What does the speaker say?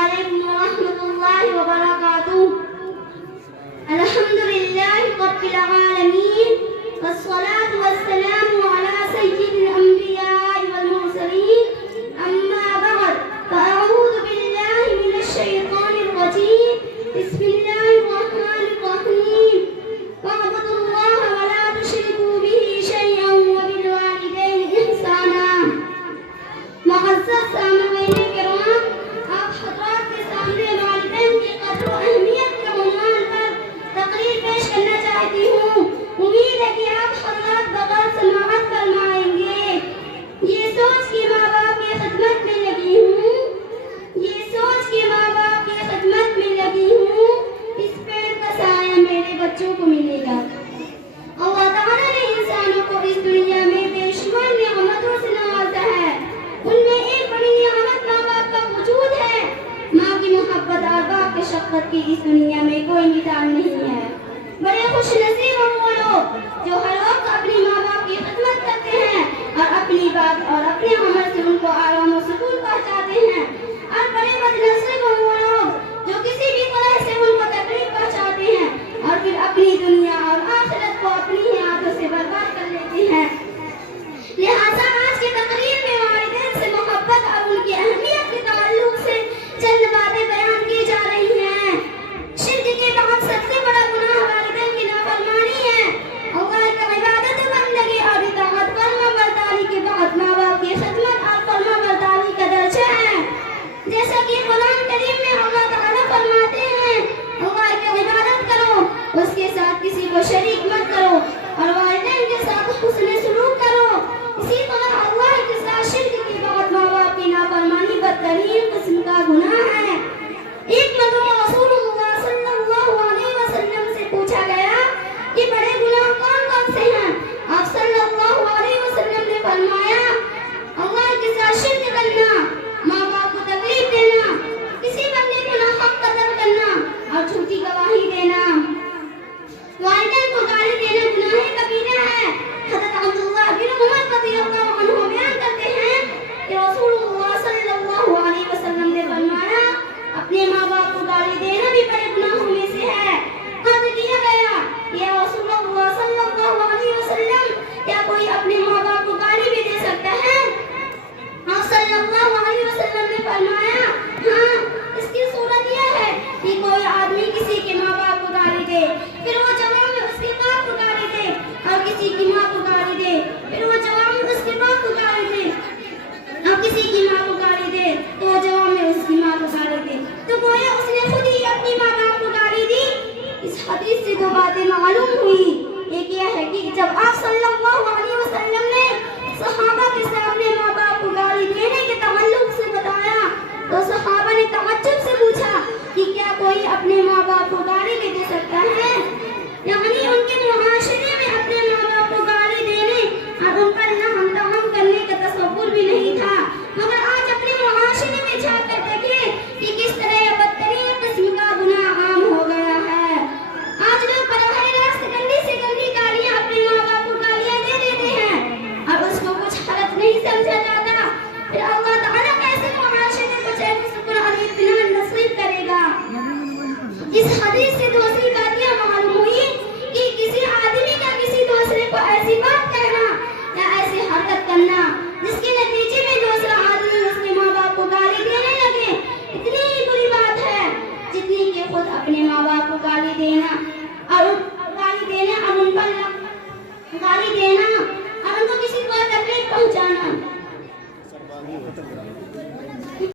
عليكم ورحمة الله وبركاته. الحمد لله رب العالمين والصلاة والسلام على سيد الأنبياء والمرسلين. أما بعد فأعوذ بالله من الشيطان الرجيم. بسم الله الرحمن الرحيم. واعبدوا الله ولا تشركوا به شيئا وبالوالدين إحسانا. معزز سامعین کرام، آپ حضرات کے سامنے والدین کی قدر و اہمیت کے عنوان پر تقریر پیش کرنا چاہتی ہوں. امید ہے کہ آپ حضرات بغور سماعت فرمائیں گے. یہ سوچ کہ ماں باپ کی خدمت میں لگی ہوں، اس پیڑ کا سایہ میرے بچوں کو ملے گا. اللہ تعالیٰ نے انسانوں کو اس دنیا میں بے شمار نعمتوں سے نوازا ہے. ان میں ایک بڑی نعمت ماں باپ کا وجود ہے. ماں کی محبت اور باپ کی شفقت کی اس دنیا میں کوئی مثال نہیں ہے. بڑے خوش نصیب ہوں وہ لوگ جو ہر وقت اپنی ماں باپ کی خدمت کرتے ہیں اور اپنی بات اور اپنے عمل سے ان کو آرام و سکون پہنچاتے ہیں. اور بڑے بد نصیب ہوں وہ لوگ جو کسی بھی طرح سے ان کو تکلیف پہنچاتے ہیں اور پھر اپنی دنیا اور آخرت کو اپنی ہی ہاتھوں سے برباد کر لیتے ہیں. لہٰذا آج کی تقریر میں والدین سے محبت اور ان کی اہمیت کے تعلق سے چند باتیں بیان کی جا رہی ہیں. شرک کے بعد سب سے بڑا گناہ والدین کی نافرمانی ہے. اللہ کی عبادت بندگی اور اطاعت فرما برداری کے بعد ماں باپ کی خدمت اور فرما برداری کا درجہ ہے. جیسا کہ قرآن کریم میں اللہ تعالیٰ فرماتے ہیں اللہ کی عبادت کرو، اس کے ساتھ کسی کو شریک مت کرو اور